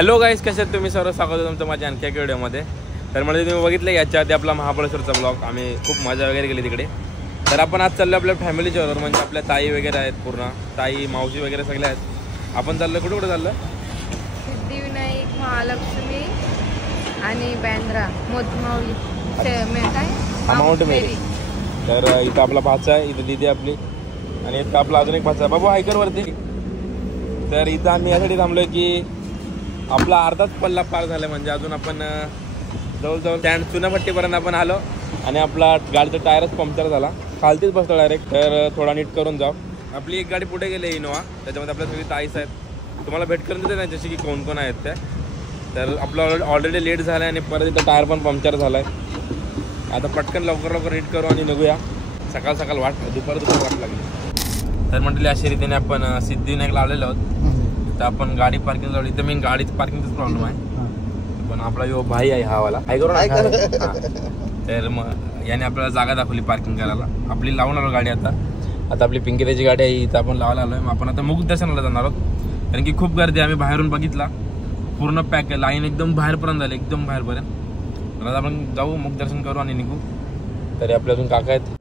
Hello गाईस, कसे आहेत तुम्ही? सर्व स्वागत आहे तुमचं माझ्या आणखी एका व्हिडिओमध्ये. तर म्हणजे तुम्ही बघितलं याच्या आधी आपला महाबळेश्वरचा ब्लॉग, आम्ही खूप मजा वगैरे केली तिकडे. तर आपण आज चाललो आपल्या फॅमिलीच्या बरोबर, म्हणजे आपल्या ताई वगैरे आहेत, पूर्ण ताई मावशी वगैरे सगळे आहेत. आपण चाललो कुठे चाललं? सिद्धिविनायक, महालक्ष्मी आणि बँड्रा मोतमावली माउंट मेरी. तर इथं आपला भाचा आहे, इथं दिदी आपली, आणि इथं आपला अजून एक भाचा बाबा हायकर वरती. तर इथं आम्ही यासाठी थांबलोय की आपला अर्धाच पल्ला पार झाला, म्हणजे अजून आपण जवळजवळ स्टँड चुनाभट्टीपर्यंत आपण आलो आणि आपला गाडीचा टायरच पंक्चर झाला, खालतीच बसतो डायरेक्ट. तर थोडा नीट करून जाऊ. आपली एक गाडी पुढे गेली इनोवा, त्याच्यामध्ये आपल्या सगळी ताईस आहेत. तुम्हाला भेट करून देते ना जशी की कोण कोण आहेत त्या. तर आपलं ऑलरेडी लेट झालं आहे आणि परत इथं टायर पण पंक्चर झाला आहे. आता पटकन लवकर नीट करू आणि निघूया. सकाळ सकाळ दुपार वाट लागली. तर म्हटली अशा रीतीने आपण सिद्धिविनायकला आलेलो आहोत. तर आपण गाडी पार्किंग लावली. इथं मेन गाडीच पार्किंगचाच प्रॉब्लेम आहे, पण आपला यो भाई आहे हावाला हाय करू. तर मग याने आपल्याला जागा दाखवली पार्किंग करायला. आपली लावून आलो गाडी. आता आपली पिंकीताची गाडी आहे, इथं आपण लावायला आलोय. मग आपण आता मुख दर्शनाला जाणार आहोत, कारण की खूप गर्दी. आम्ही बाहेरून बघितला, पूर्ण पॅक आहे, लाईन एकदम बाहेरपर्यंत झाली, एकदम बाहेरपर्यंत. तर आता आपण जाऊ, मुख दर्शन करू आणि निघू. तरी आपल्या अजून काका आहेत.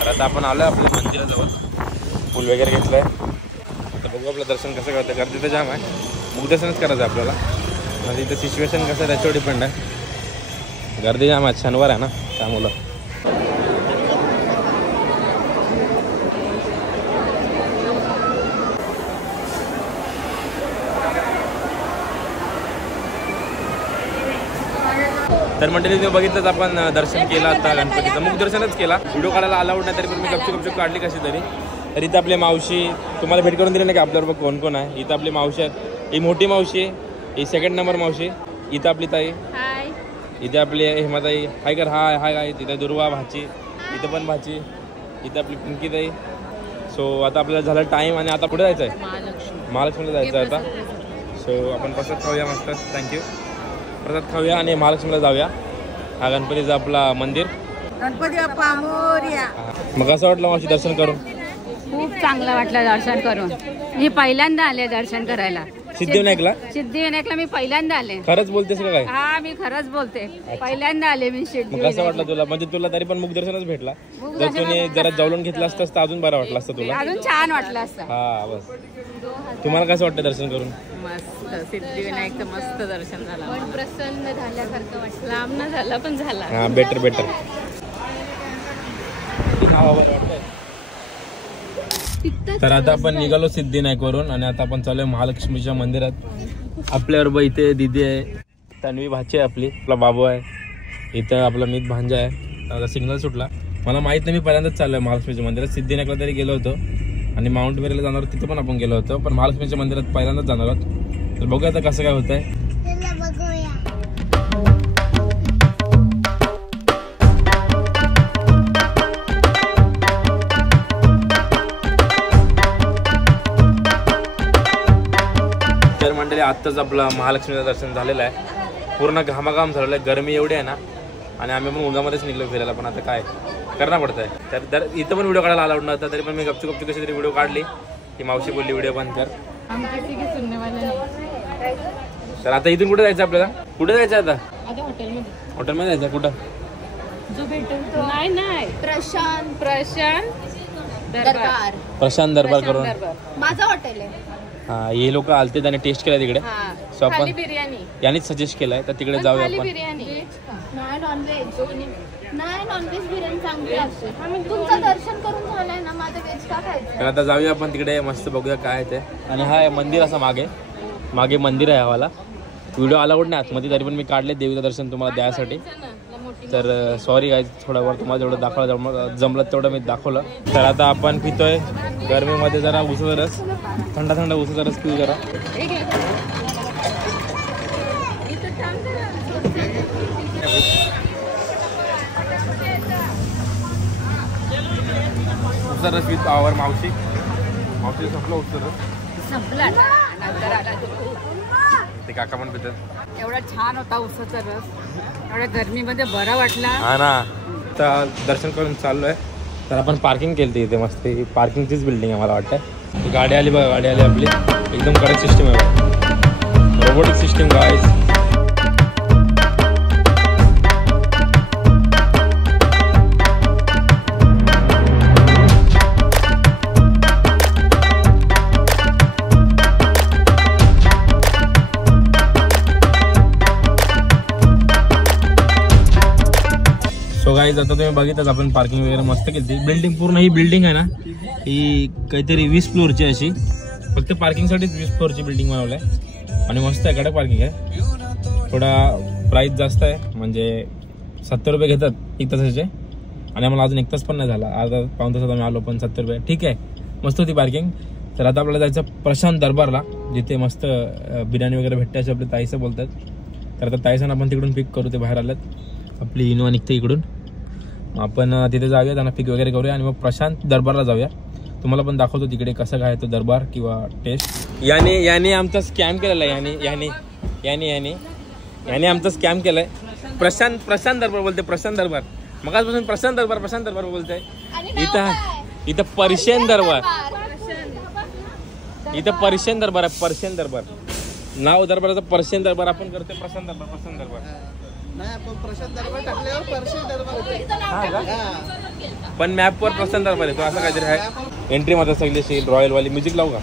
तर आता आपण आलोय आपल्या मंदिराजवळ, फुल वगैरे घेतलंय. तर बघू आपलं दर्शन कसं करतं. गर्दी तर जाम आहे, मुख दर्शनच करायचं आहे आपल्याला. म्हणजे इथं सिच्युएशन कसं आहे त्याच्यावर डिपेंड आहे. गर्दी जाम आहे, शनिवार आहे ना त्यामुळं. तर मंडळी तुम्ही बघितलंच, आपण दर्शन केलं आता गणपतीचं, मुख दर्शनच केला. व्हिडिओ काढायला अलाउड नाही, तरी पण मी गपचूप काढली कशी तरी. तर इथं आपली मावशी, तुम्हाला भेट करून दिली नाही का आपल्याबरोबर कोण कोण आहे. इथं आपली मावशी आहे, ही मोठी मावशी आहे, ही सेकंड नंबर मावशी. इथं आपली ताई, इथे आपली हेमाताई हाय कर, हाय हाय हाय. तिथं दुर्वा भाची, इथं पण भाची. इथं आपली पिंकी ताई. सो आता आपल्याला झालं टाईम आणि आता कुठे जायचं आहे? महालक्ष्मीला जायचं आहे आता. सो आपण प्रसाद खाऊया मस्त, थँक्यू. प्रसाद खाऊया आणि महालक्ष्मीला जाऊया. हा गणपतीचा आपला मंदिर. गणपती बाप्पा मोरया. मग असं वाटलं मावशी दर्शन करून? खूप चांगलं वाटलं दर्शन करून. मी पहिल्यांदा आले दर्शन करायला सिद्धिविनायकला. मी पहिल्यांदा आले. खरंच बोलतेस का काय? हा, मी खरंच बोलते. पहिल्यांदा आले मी सिद्धिविनायक. कसं वाटलं तुला? म्हणजे तुला तरी पण मुख दर्शनच भेटला. जर तुम्ही जरा जवळून घेतलं असतं तर अजून बरं वाटलं असतं तुला. अजून छान वाटलं असतं. हा बस. तुम्हाला कसं वाटतं दर्शन करून? मस्त, सिद्धिविनायकचं मस्त दर्शन झालं. मन प्रसन्न झाल्यासारखं वाटलं. लांब न झाला पण झाला. हा, बेटर. तर आता आपण निघालो सिद्धिविनायकवरून आणि आता आपण चालूय महालक्ष्मीच्या मंदिरात. आपल्याबरोबर इथे दिदी आहे, तन्वी भाची आहे आपली, आपला बाबू आहे, इथं आपला मीत भांजा आहे. आता सिग्नल सुटला. मला माहित नाही, मी पहिल्यांदाच चाललोय महालक्ष्मीच्या मंदिरात. सिद्धिविनायकला तरी गेलो होतो आणि माउंट मेरीला जाणार, तिथे पण आपण गेलो होतो, पण महालक्ष्मीच्या मंदिरात पहिल्यांदाच जाणार आहोत. तर बघूया आता कसं काय होतंय. आत्ताच आपलं महालक्ष्मीचं दर्शन झालेलं आहे. पूर्ण घामाघाम झालेलं आहे, गरमी एवढी आहे ना. आणि आम्ही पण उन्हामध्येच निघलो फिरायला, पण आता काय करणं पडतंय. तर इथं पण व्हिडिओ काढायला अलाउड नव्हता, तरी पण मी गपचूप कशी तरी व्हिडिओ काढली. की मावशी बोलली व्हिडिओ बंद कर. तर आता इथून कुठे जायचं आपल्याला? कुठे जायचं आता? हॉटेलमध्ये जायचं. कुठं? प्रशांत दरबार करून माझं हॉटेल आहे. हा, हे लोक आलते, त्याने टेस्ट केला तिकडे. सो आपण बिर्याणी यांनीच सजेस्ट केलाय, तर तिकडे जाऊया आपण. नॉनव्हेज बिर्याणी चांगली असते. तुमचं दर्शन करून झालंय ना, माझं व्हेज का खायचं? तर आता जाऊया आपण तिकडे, मस्त बघूया काय ते. आणि हा मंदिर असं मागे मंदिर आहे हवाला. व्हिडिओ अलाउड नाही आतमध्ये, तरी पण मी काढले देवीचं दर्शन तुम्हाला द्यायसाठी. तर सॉरी गाईज, थोडा वर तुम्हाला जेवढं दाखवलं जमलं तेवढं मी दाखवलं. तर आता आपण पितोय गरमीमध्ये जरा उसाचा रस, थंडा उसाचा रस पिऊ जरा. उसाचा रस विथ आवर मावशी संपलं उसाचा रस. संपला ते काका पण पितात. एवढा छान होता उसाचा रस, एवढ्या गरमीमध्ये बरा वाटला. हा ना. आता दर्शन करून चाललोय. तर आपण पार्किंग केली इथे मस्त. ही पार्किंगचीच बिल्डिंग आहे मला वाटतं. गाडी आली बघा, गाडी आली आपली. एकदम कडक सिस्टम आहे. Costume guys. सो गाइस आता तुम्ही बघितलं आपण पार्किंग वगैरे मस्त केली. बिल्डिंग पूर्ण ही बिल्डिंग आहे ना ही काहीतरी 20 फ्लोअरची अशी फक्त पार्किंगसाठीच 20 फ्लोअरची बिल्डिंग बनवली आहे आणि मस्त आहे. कडक पार्किंग आहे. थोडा प्राईस जास्त आहे म्हणजे 70 रुपये घेतात 1 तासाचे आणि आम्हाला अजून 1 तास पण नाही झाला. अर्धा पाऊण तासात आम्ही आलो पण 70 रुपये ठीक आहे. मस्त होती पार्किंग. तर आता आपल्याला जायचं प्रशांत दरबारला जिथे मस्त बिर्याणी वगैरे भेटते असे आपले ताईसं बोलतात. तर आता ताईसांना आपण तिकडून पिक करू. ते बाहेर आल्यात आपली इनोवा निघते इकडून. आपण तिथे जाऊया त्यांना पिक वगैरे करूया आणि मग प्रशांत दरबारला जाऊया. तुम्हाला पण दाखवतो तिकडे कसं काय तो दरबार किंवा टेस्ट. याने आमचा स्कॅम केलेला आहे. याने आमचा स्कॅम केलाय. प्रशांत दरबार बोलते. प्रशांत दरबार मगाचपासून प्रशांत दरबार बोलते. इथं पर्शियन दरबार. इथं पर्शियन दरबार आहे. पर्शियन दरबार नाव दरबाराचं पर्शियन दरबार. आपण करतोय प्रशांत दरबार. नाही आपण प्रशांत दरबार टाकल्यावर पर्शियन दरबार पण मॅपवर प्रशांत दरबार आहे तो असं काहीतरी आहे. एंट्री मध्ये सगळी असेल रॉयल वाली म्युझिक लावू का.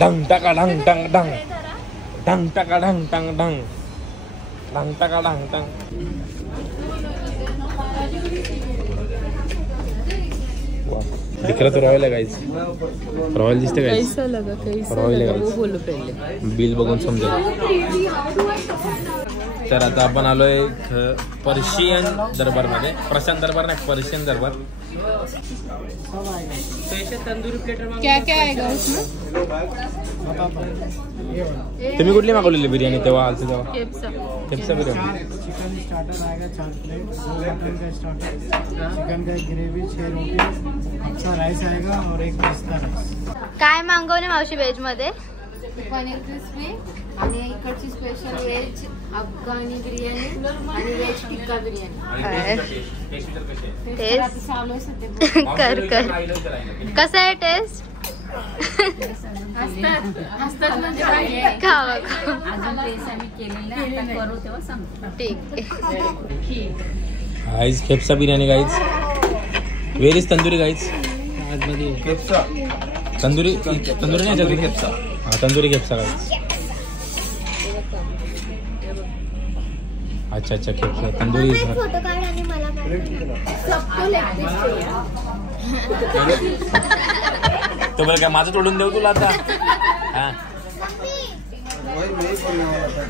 ढंग टाका ढंग टंग ढंग ढंग टाका ढंग टंग ढंग ढंग टाका ढंग टंग. दिख रहा तो रॉयल है गाइस. रॉयल दिसते गाइस. रॉयल है गाइस. बिल बघून समजेल. तर आता आपण आलोय पर्शियन दरबार मध्ये. प्रशांत दरबार नाही पर्शियन दरबार. तंदूरी प्लेटर क्या क्या आएगा उसमें. तुम्ही कुठली मागवलेली बिर्याणी तेव्हा आलते तेव्हा. केप्सा बिर्याणी. चिकन स्टार्टर आएगा 4 प्लेट. मटन का स्टार्टर चिकन का ग्रेवी 6 रोटी अच्छा राइस आएगा और एक पिस्ता राइस. काय मागवले मावशी व्हेज मध्ये. पनीर क्रिस्पी आणि इकडची स्पेशल व्हेज अफगाणी बिर्याणी आणि व्हेज टिक्का बिर्याणी. कर कसं आहे टेस्ट. खावा ठीक आहे. गाइस केप्सा biryani guys. Where is tandoori guys. Tandoori नाही तंदुरी केप्सा. हाँ तंदुरी केप्सा गाइस. अच्छा केप्सा तंदुरी. तो बरं काय माझं तोडून देऊ तुला आता.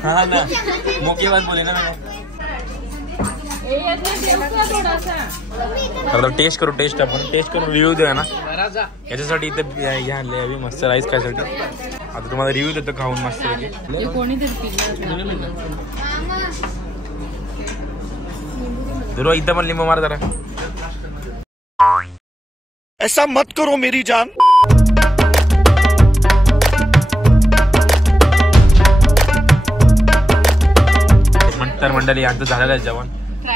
हा ना मोकी बात बोले ना. आता टेस्ट करू. आपण टेस्ट करून रिव्ह्यू देऊया ना. याच्यासाठी इथे हे आणले हवी मस्त राईस खायसाठी. आता तुम्हाला रिव्ह्यू देतो खाऊन मस्त जरूर. इथं पण लिंबू मार जरा. ऐसा मत करो मेरी जान. तर मंडळी यांचं झालेलं आहे जेवण.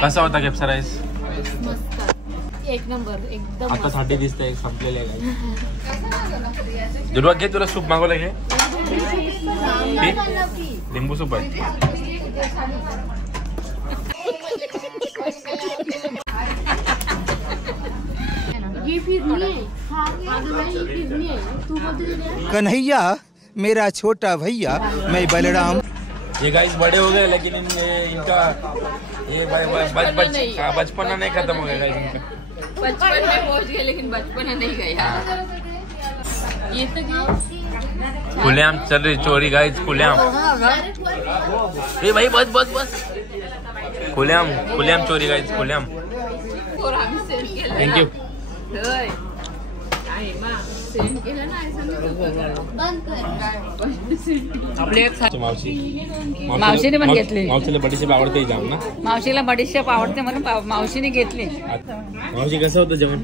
कसा होता केप्सा राईस. एक नंबर एकदम. आता साठी दिसतंय संपलेले आहे. दुर्वा घे तुला सूप मागवलं घे. लिंबू सूप आहे. कन्हैया मेरा छोटा भैया मैं बलराम. ये गाइस बड़े हो गए लेकिन इनका ये बचपना नहीं खत्म हो गया गाइस. इनका बचपन में पहुंच गए लेकिन बचपन नहीं गया. ये तो खुलेआम चल रही चोरी गाइस. खुलेआम. ए भाई बस खुलेआम चोरी गाइस. खुलेआम. थँक्यू. मावशीने पण घेतली. मावशीला बडीशेप आवडते जाम ना. मावशीला बडीशेप आवडते म्हणून मावशीने घेतली. मावशी कसं होतं जेवण.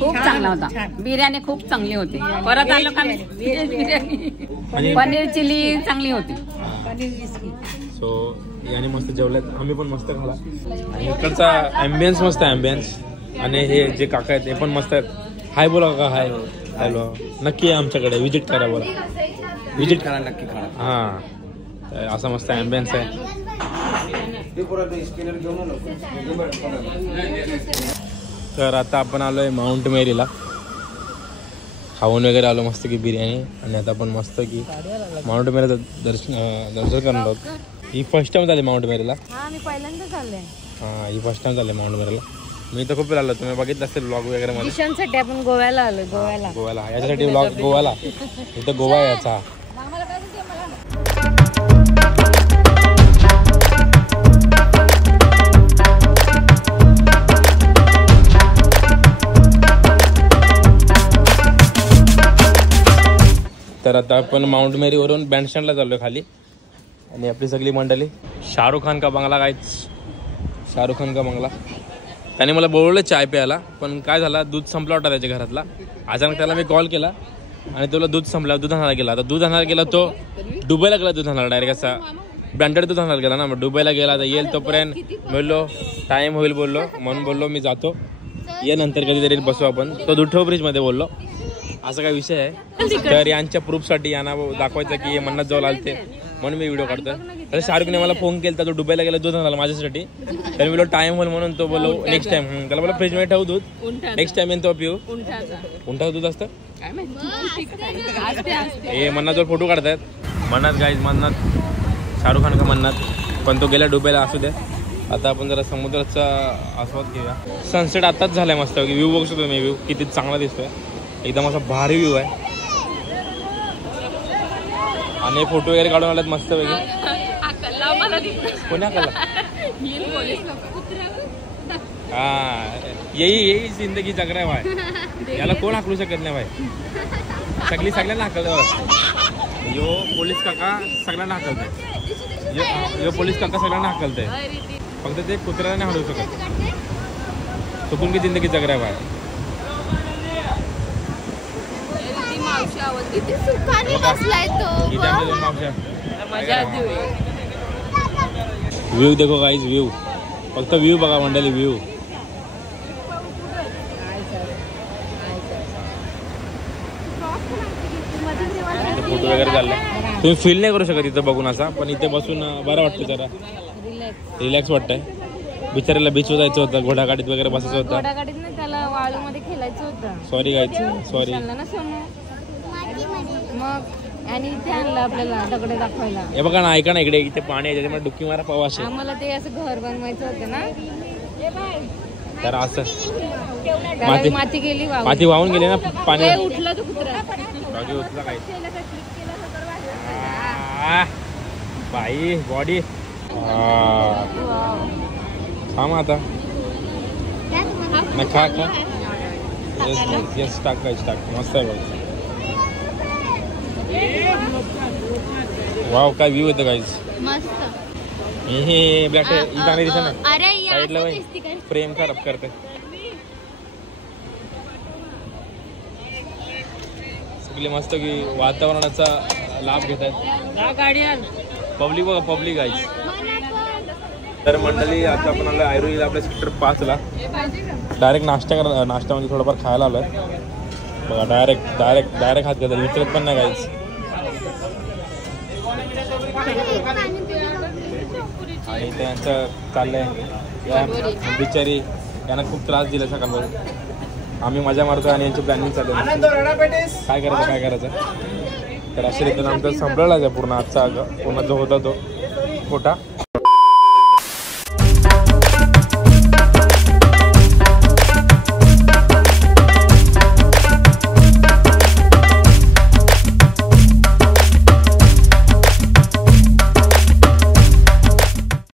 खूप चांगला होता. बिर्याणी खूप चांगली होती. परत आलो का बिर्याणी. पनीर चिली चांगली होती. सो याने मस्त जेवल्यात. आम्ही पण मस्त खाला. आणि इकडचा ॲम्बियन्स मस्त आहे. ॲम्बियन्स आणि हे जे काका आहेत ते पण मस्त आहेत. हाय बोला का. Hi hello. नक्की आमच्याकडे विजिट करा. बोला विजिट करा नक्की. हां तर असा मस्त ॲम्बियन्स आहे. तर आता आपण आलो आहे माउंट मेरीला. खाऊन वगैरे आलो मस्त की बिर्याणी. आणि आता आपण मस्त की माउंट मेरीचं दर्शन करणार आहोत. ही फर्स्ट टाइम झाली माउंट मेरीला. मी पहिल्यांदाच आले. हां ही फर्स्ट टाइम झाली माउंट मेरीला. मी तर खूप वेळ आलो. तुम्ही बघितलं असेल ब्लॉग वगैरे मध्ये. मिशनसाठी आपण गोव्याला आलो. गोव्याला याच्यासाठी ब्लॉग गोव्याला. इथं गोवा आहे याचा. तर आता आपण माउंट मेरीवरून बँडस्टँडला चाललो आहे खाली. आणि आपली सगळी मंडळी. शाहरुख खान का बंगला काय. शाहरुख खान का बंगला. त्याने मला बोलवलं चाय प्यायला. पण काय झाला दूध संपला होता त्याच्या घरातला. अचानक त्याला मी कॉल केला आणि तुला दूध संपला. दूध आणायला गेला. आता दूध आणायला गेला तो दुबईला गेला. दूध आणायला डायरेक्ट असा ब्रँडेड दूध आणायला गेला ना. मग दुबईला गेला. तर येईल तोपर्यंत बोललो टाईम होईल बोललो. म्हणून बोललो मी जातो. ये नंतर कधीतरी बसू आपण. तो दूध ठेव फ्रीजमध्ये बोललो. असा काय विषय आहे. तर यांच्या प्रूफसाठी यांना दाखवायचं की हे मन्नत जवळ आलते म्हणून मी व्हिडिओ काढतो. तर शाहरुखने मला फोन केला. तो दुबईला गेला दूध आणायला माझ्यासाठी. तर मी बोललो टाइम होईल म्हणून तो बोललो नेक्स्ट टाइम. त्याला बोललो फ्रीजमध्ये ठेवू दूध. नेक्स्ट टाइम येईन तो पिऊ. उंटा दूध असतं हे. मन्नत जवळ फोटो काढतायत. मन्नत गाईज मन्नत शाहरुख खान का मन्नत. पण तो गेला दुबईला. असू दे. आता आपण जरा समुद्राचा आस्वाद घेऊया. सनसेट आताच झालाय मस्त. व्ह्यू बघू शकतो मी. व्ह्यू किती चांगला दिसतोय. एकदम असा भारी व्ह्यू आहे. आणि फोटो वगैरे काढून आलेत मस्त पैकी. कोणी आकला. हा यही जिंदगी जग रहा है भाई. याला कोण हाकलू शकत नाही भाई. सगळ्यांना हाकलतंय. यो पोलीस काका सगळ्यांना हाकलतंय. यो पोलीस काका सगळ्यांना हाकलतंय. फक्त ते कुत्र्याला नाही हलवू शकत. चुकून की जिंदगी जग रहा है भाई. किती सुखाने बसलाय तो. व्ह्यू देखो गाईज. व्ह्यू फक्त व्ह्यू बघा मंडळी. व्ह्यू फोटो वगैरे चालले. तुम्ही फील नाही करू शकत इथं बघून असा. पण इथे बसून बरं वाटतं. जरा रिलॅक्स वाटतंय. बिचारीला बीचवर जायचं होतं. घोडागाडीत वगैरे बसायचं होतं. घोडागाडीत नाही त्याला वाळूमध्ये खेळायचं होतं. Sorry guys sorry. मग आणि इथे आणलं आपल्याला दगड दाखवायला. हे बघा ना. ऐका ना इकडे. इथे पाणी आहे त्याच्यामुळे डुक्की मारा पाव असे. आम्हाला ते असं घर बनवायचं होतं ना. तर असं माती गेली. माती वाहून गेली ना पाणी. उठला तो कुत्रा. उठला काय बाई बॉडी. थांब आता. नाही खा खा. येस टाक मस्त आहे बघ. वाव काय व्ह्यू येतं गाईज. मस्त. हे ब्लॅक चांगली दिसत ना. अरे साईडला फ्रेम खराब करते. सगळे मस्त की वातावरणाचा लाभ घेत आहेत. पब्लिक बघा पब्लिक गाईज. तर मंडळी आता आपण आलो आयुर्वेद आपल्या सेक्टर 5ला. डायरेक्ट नाश्ता म्हणजे थोडंफार खायला आलो आहे बघा. डायरेक्ट हात घेतात. विचारत पण नाही गाईज. आणि त्यांचं चाललंय बिचारी यांना खूप त्रास दिला सकाळपासून. आम्ही मजा मारतोय आणि यांची प्लॅनिंग चालू आहे. काय करायचं. तर अशा रीतीनं आमचं संपलेलाच आहे पूर्ण आजचा. पूर्ण जो होता तो खोटा.